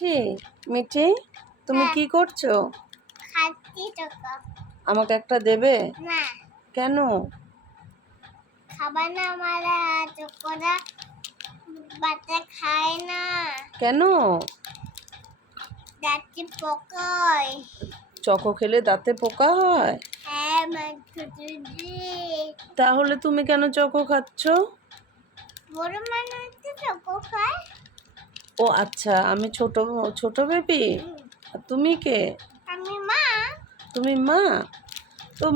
মিঠি মিঠি, তুমি হ্যাঁ। কি করছো? খাচ্ছি চোখা। আমাকে একটা দেবে? না, কেন? খাবার না আমার চোখরা বাচ্চা খায় না। কেন? দাঁতে পোকায়। চকো খেলে দাঁতে পোকা হয়? হ্যাঁ, মাঝুজি। তাহলে তুমি কেন চকো খাচ্ছ? বড় মানুষ তো চোখো খায়। ও আচ্ছা, আমি ছোট ছোট বেবি। আর তুমি কে? আমি মা। তুমি মা? তো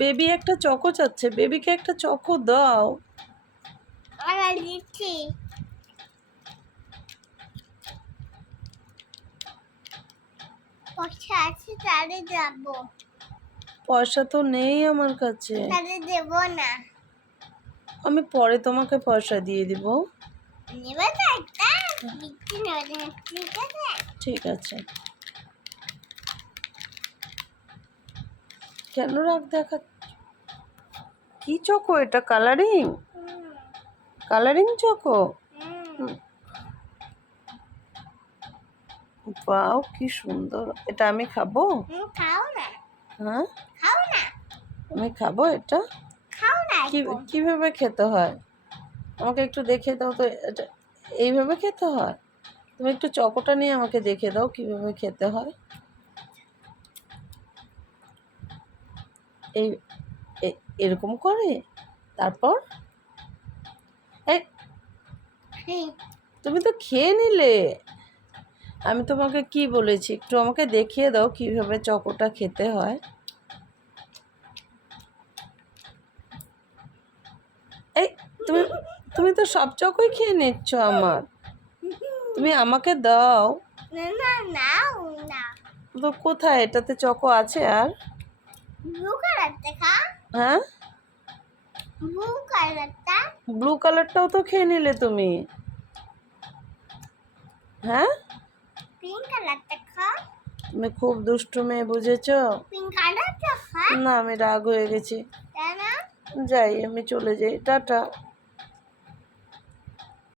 বেবি একটা চকো চাচ্ছে, বেবিকে একটা চকো দাও। আর দিচ্ছি। পয়সা আছে তাহলে যাবো। পয়সা তো নেই আমার কাছে। তাহলে দেবো না। আমি পরে তোমাকে পয়সা দিয়ে দিব। নেবে তো একটা? দিচ্ছি না, ঠিক আছে? ঠিক আছে। কেন রাগ দেখা? কি চকো এটা? কালারিং? হুম, কালারিং চকো? হুম। ওয়াও, কি সুন্দর! এটা আমি খাবো? খাও না। হ্যাঁ, খাও না। আমি খাবো এটা? খাও না একদম। কিভাবে খেতে হয় আমাকে একটু দেখে দাও তো। এটা এইভাবে খেতে হয়? তুমি একটু চকোটা নিয়ে আমাকে দেখে দাও কিভাবে খেতে হয়। এই এরকম করে, তারপর এই তুমি তো খেয়ে নিলে। আমি তোমাকে কি বলেছি, একটু আমাকে দেখিয়ে দাও কিভাবে চকোটা খেতে হয়। এই তুমি তুমি তো সব চকোই খেয়ে নিচ্ছ আমার। তুমি আমাকে দাও। না না নাও না। তো কোথায়? এটাতে চকো আছে আর? ব্লু কালারটা খা। হ্যাঁ, ব্লু কালারটা। ব্লু কালারটাও তো খেয়ে নিলে তুমি। হ্যাঁ, পিঙ্ক কালারটা খা। তুমি খুব দুষ্টু মেয়ে, বুঝেছো? পিঙ্ক কালারটা খা। না, আমি রাগ হয়ে গেছি। কেন? যাই, আমি চলে যাই, টাটা।